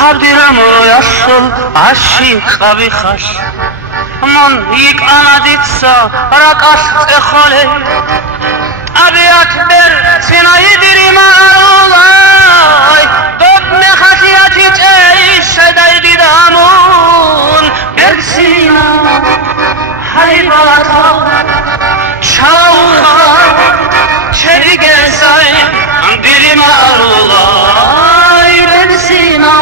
Habdiramo yasul ashi khabikhas man yik anaditsa rakas ekhole abiat ber sinai dirima arulay dod me khasiyati chei shaday didamun bersina haybata chawha cherigesay dirima arulay bersina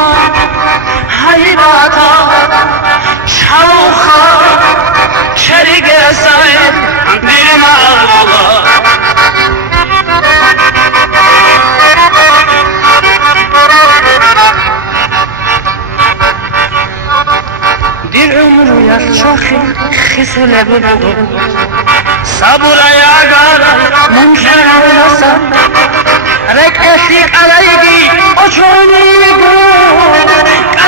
haybata chawha cherigesay dirima arulay دیر عمر یا شاخی خسل بودو صبر یا گار منشر ولسا رک اشیق علیگی اچونی گو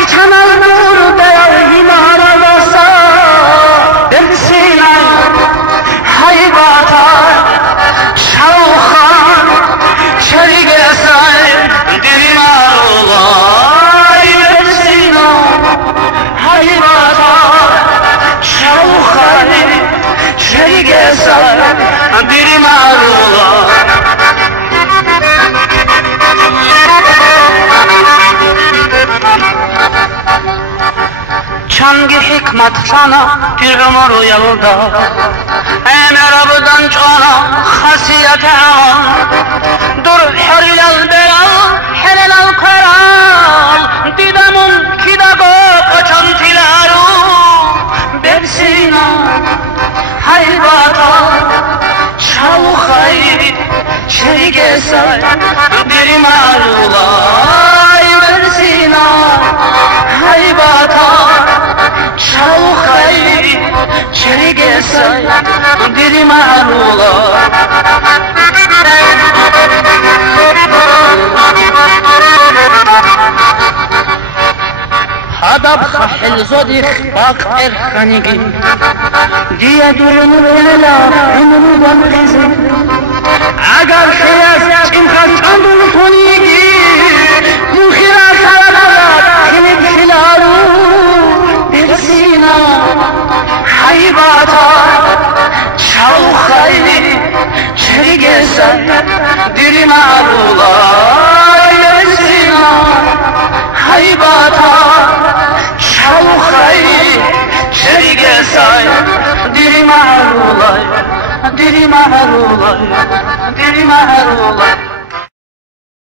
کچن النور دیار هیمار وسا برسینا حیباتا شوخان شریگ اسای دیری مارولای برسینا حیباتا شوخان شریگ اسای دیری مارولای چنگ حکمت sana bir ömür yolda Emer abudan çona hasiyet al Dur helal belal helal karal Didamun kidago kaçan tilaru Bersina haybata şavukhay şerigesay Diri marulay bersina haybata شوخی چریگسای دیری مهرولا هدف خحل زدیخ باقر خانگی دیه دورن ویلا عمر بلغیزی اگر خیاز چنخل چندون کنیگی مخیرا سرابات خیلی خلالو برسینا حیباتا شوخی چریگسای دیری مارولای برسینا حیباتا شوخی چریگسای دیری مارولای دیری مارولای دیری مارولای